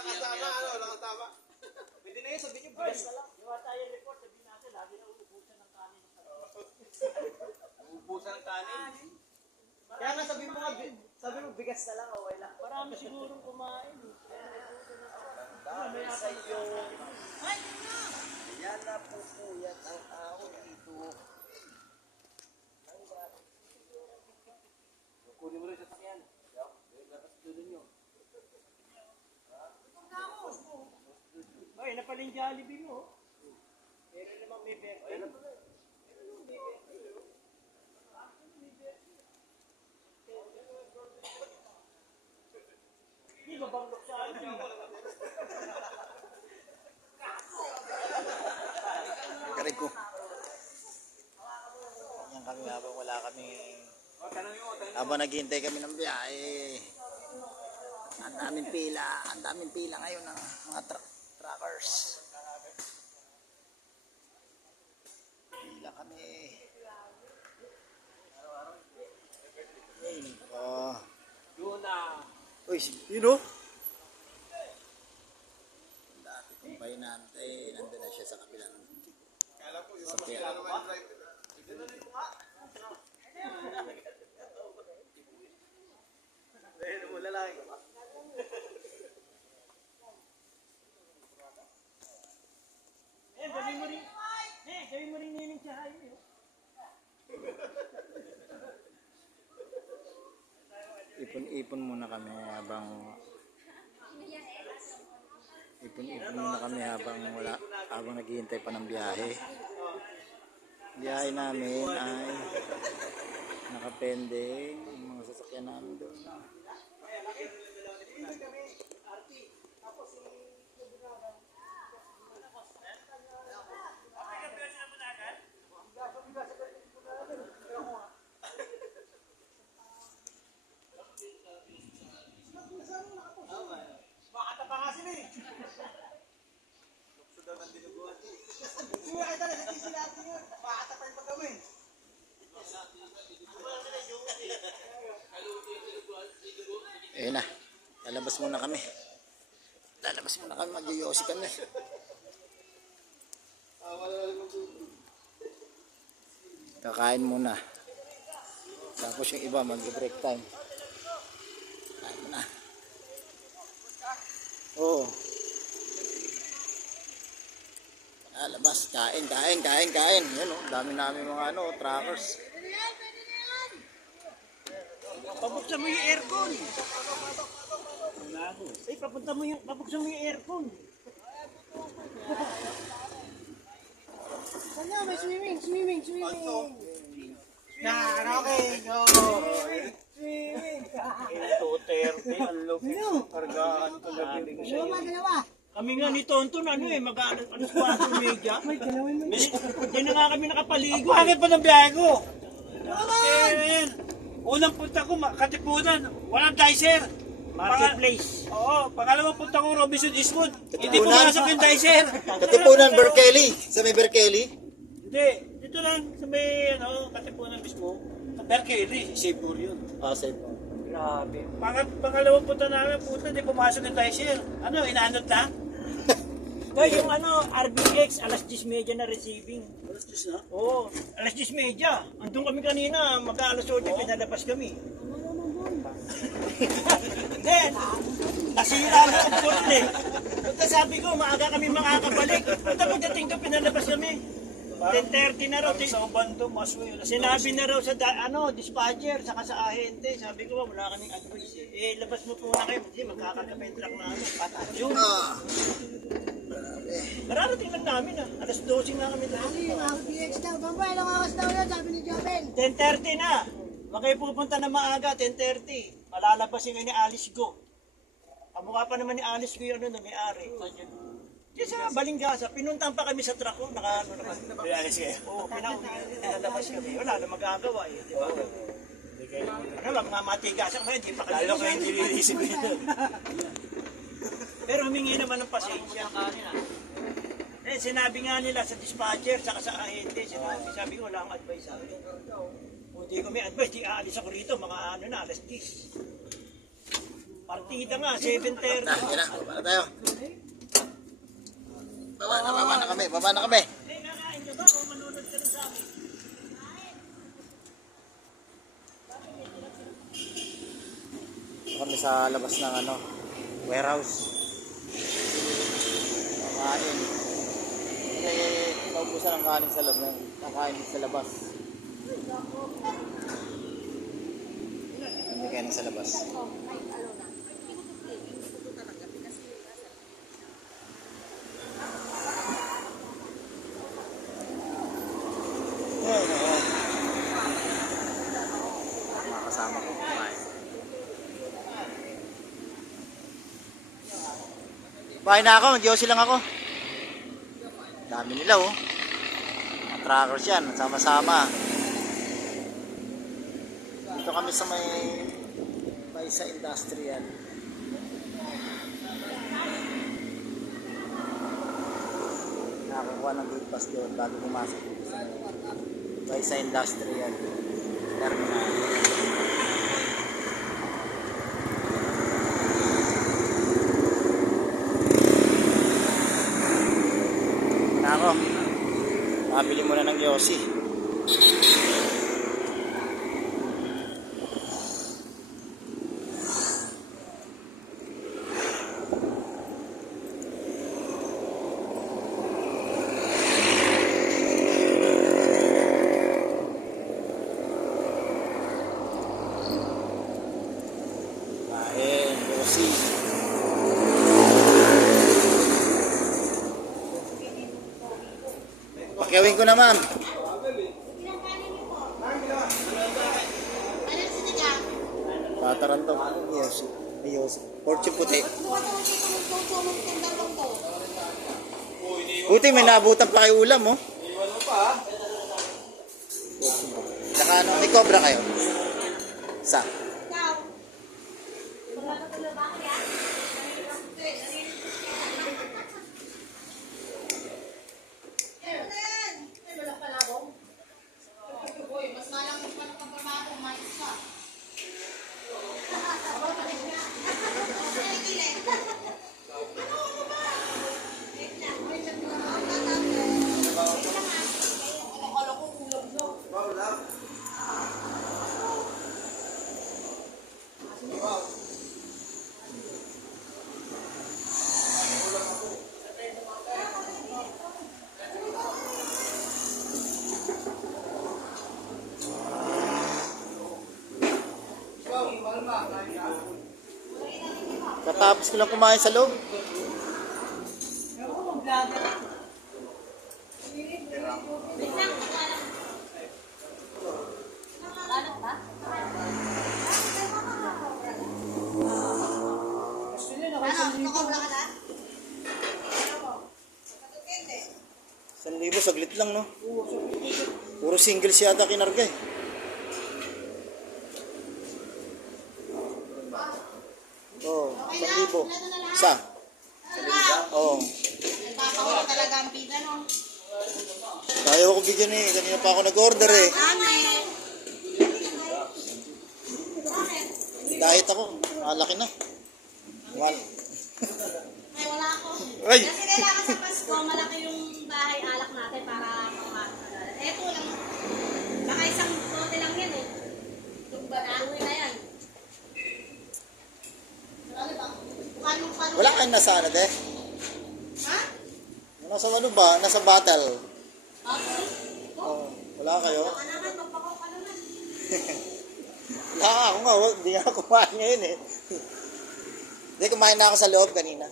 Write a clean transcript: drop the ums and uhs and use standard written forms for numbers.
Nakasama, ano? Nakasama. Pwede na yun, sabihin nyo, bigas na lang. Gawa tayo report, sabihin natin, lagi na uubusan ng kanin. Uubusan ng kanin. Kaya nga sabihin mo nga, sabi mo, bigas na lang, okay lang. Marami sigurong kumain. Dami sa iyo. Yan na po po, yan ang ahon dito. Kunin mo rin sa sakyan. Dapat tulun nyo. Ay, napaling Jollibee mo. Meron namang may birthday. Hindi mabanglok sa akin. Karig ko. Yan kami habang wala kami. Habang naghihintay kami ng biyahe. Ang daming pila ngayon ng mga truckers. Pila kami. Doon na. Uy, yun o. Dati kong pahinante, nandun na siya sa kabilang. Kala ko, Sa pera. Ayun mo, lalaki ka pa. Gawin mo rin nining tsahay. Ipon-ipon muna kami habang habang naghihintay pa ng biyahe. Biyahe namin ay nakapending yung mga sasakyan namin doon. Ayun na, lalabas muna kami. Mag-yosi kami. Kakain muna. Tapos yung iba mag-break time. Kain muna. Oo. Labas, kain. Yan o, dami namin mga truckers. Pabuksan mo yung aircon. Ay, pabuksan mo yung aircon. Kanya, may swimming. Yan, okay. Go. Swimming. 2:30, ang lupit. Kargaan ko gabi ko sa'yo. Kami nga ni Tonton, mag-alas 4:30. Hindi na nga kami nakapaligo. Bakit pa ng biyahe ko? Unang punta ko, Katipunan, walang dicer. Marketplace. Oo, pangalawang punta ko, Robinson Eastwood. Hindi pumasok yung dicer. Katipunan, Berkeley. Sa may Berkeley. Hindi, dito lang sa may Katipunan mismo. Berkeley, Seymour yun. Safe po. Grabe. Pangalawang punta namin, puta, hindi pumasok yung dicer. Ano, inaanot na? Kaya yung RBX, alas 10:30 na receiving. Alas 10 na? Oo, alas 10:30. Andun kami kanina, mag-alas 8, pinalabas kami. Then, nasira na ang board eh. Punta sabi ko, maaga kami makakabalik. Punta pagdating ko, pinalabas kami. 10:30 na raw. Sa Ubanto, Masway. Sinabi na raw sa dispatcher, saka sa ahente. Sabi ko, wala kaming advice eh. Labas mo po na kayo. Hindi, magkakatapay truck na yun. Nararating lang namin Alas 12 na kami dahil. Yung RBX daw, Bambay, ilang oras daw yun, sabi ni Joven. 10:30 na. Makay pupunta na maaga, 10:30. Malalabas yung ni Alice Go. Kamukha pa naman ni Alice Go yung may-ari. Diyan sa Balingasa, pinuntahan pa kami sa truck ko, naka-ano naman. Realis kayo? Oo, pinalabas kami. Wala na magagawa eh, di ba? Ano lang, matigasan kayo, hindi pa kami. Lalo kayo hindi nilisip ito. Pero humingi naman ng pasensya. Sinabi nga nila sa dispatcher, saka sa ahente, sabi ko, wala akong advice sa akin. Kung di ko may advice, di aalis ako rito, mga alas 10. Partida nga, 7:30. Yan na, baba na tayo. Baba na kami. Eh, kakain ka ba o manunod ka lang sa amin? Kami sa labas ng warehouse. Kain. Kasi naubusan ang kanin sa loob. Nakain sa labas. Hindi kanin sa labas. Mga kasama ko kumain. Bahay na ako, mag-Yossi lang ako. Dami nila oh. Mga trackers yan, sama-sama. Dito kami sa may Baisa Industrial. Nakakuha ng gate pass doon bago pumasok dito sa Baisa Industrial Terminal. Ako, mabili muna ng Yossi. Kain, Yossi. Pakyawin ko na, ma'am. Tataran to. Yossi. May Yossi. Fortune puti. Puti, may naabutan pa kayo ulam, oh. Saka may cobra kayo? Isa. Katapos ko lang kumain sa loob. Libo, saglit lang, no? Puro singles yata kinarga eh. Oh, 1,000. Isa. Oo. Nagpapahuli talaga ang pida, no? Ayaw ko bigyan eh. Kanina pa ako nag-order eh. Diet ako. Malaki na. Ay, wala ako. Ay! Kasi kailangan sa Pasko, malaki yung bahay alak natin para eto lang. Baka isang lote lang yan eh. Yung bananoy na yan. Ano ba? Paano? Wala kayong nasa ano, de? Ha? Nasa ano ba? Nasa battle. Ako? Oh, wala kayo? Baka naman, magpakaw ka naman. Wala ako nga. Hindi nga ako kumain ngayon eh. Hindi, kumain na ako sa loob kanina.